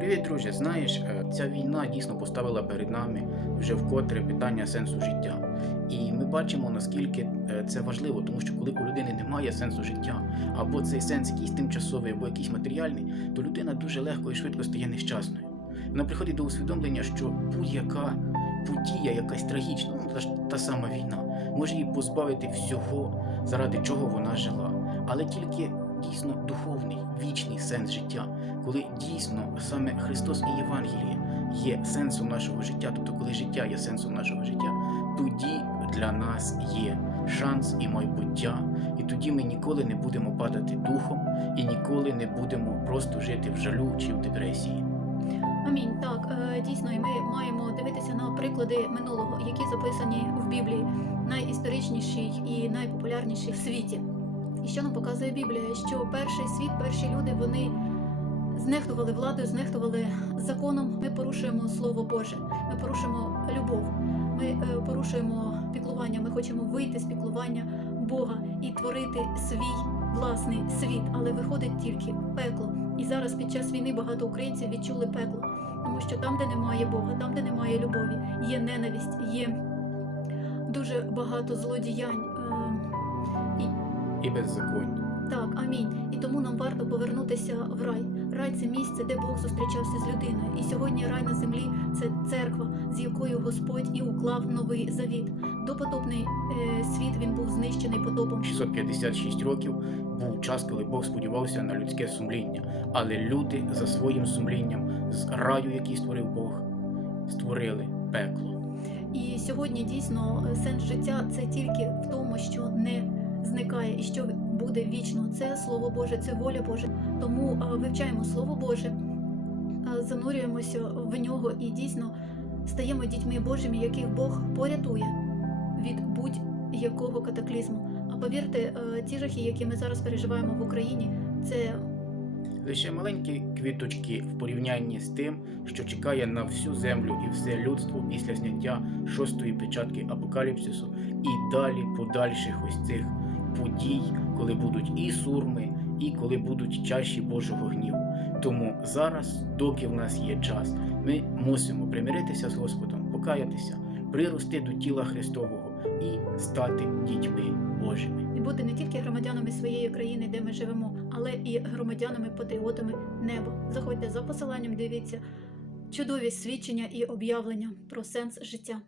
Привіт, друже. Знаєш, е, ця війна дійсно поставила перед нами вже вкотре питання сенсу життя. І ми бачимо, наскільки е, це важливо, тому що коли у людини немає сенсу життя, або цей сенс якийсь тимчасовий, або якийсь матеріальний, то людина дуже легко і швидко стає нещасною. Вона приходить до усвідомлення, що будь-яка подія, якась трагічна, ну та, ж та сама війна, може її позбавити всього, заради чого вона жила. Але тільки дійсно духовний, вічний сенс життя, коли дійсно саме Христос і Євангеліє є сенсом нашого життя, тобто коли життя є сенсом нашого життя, тоді для нас є шанс і майбуття, і тоді ми ніколи не будемо падати духом і ніколи не будемо просто жити в жалю чи в депресії. Амінь. Так, е, дійсно, і ми маємо дивитися на приклади минулого, які записані в Біблії, найісторичніший і найпопулярніший в світі. І що нам показує Біблія? Що перший світ, перші люди, вони знехтували владою, знехтували законом. Ми порушуємо Слово Боже, ми порушуємо любов, ми е, порушуємо піклування. Ми хочемо вийти з піклування Бога і творити свій власний світ, але виходить тільки пекло. І зараз під час війни багато українців відчули пекло, тому що там, де немає Бога, там, де немає любові, є ненависть, є дуже багато злодіянь. Е, І беззаконня. так, амінь. І тому нам варто повернутися в рай. Рай це місце, де Бог зустрічався з людиною. І сьогодні рай на землі це церква, з якою Господь і уклав новий завіт. Допотопний е, світ він був знищений потопом. 656 років був час, коли Бог сподівався на людське сумління, але люди за своїм сумлінням з раю, який створив Бог, створили пекло. І сьогодні дійсно сенс життя це тільки в тому, що не зникає і що буде вічно. Це слово Боже, це воля Божа. Тому вивчаємо Слово Боже, занурюємося в нього і дійсно стаємо дітьми Божими, яких Бог порятує від будь-якого катаклізму. А повірте, ті жахи, які ми зараз переживаємо в Україні, це Лише маленькі квіточки в порівнянні з тим, що чекає на всю землю і все людство після зняття шостої печатки апокаліпсису, і далі подальших ось цих подій, коли будуть і сурми, і коли будуть чаші Божого гніву. Тому зараз, доки в нас є час, ми мусимо примиритися з Господом, покаятися, прирости до тіла Христового і стати дітьми Божими. і бути не тільки громадянами своєї країни, де ми живемо, але і громадянами-патріотами неба. Заходьте за посиланням, дивіться чудові свідчення і об'явлення про сенс життя.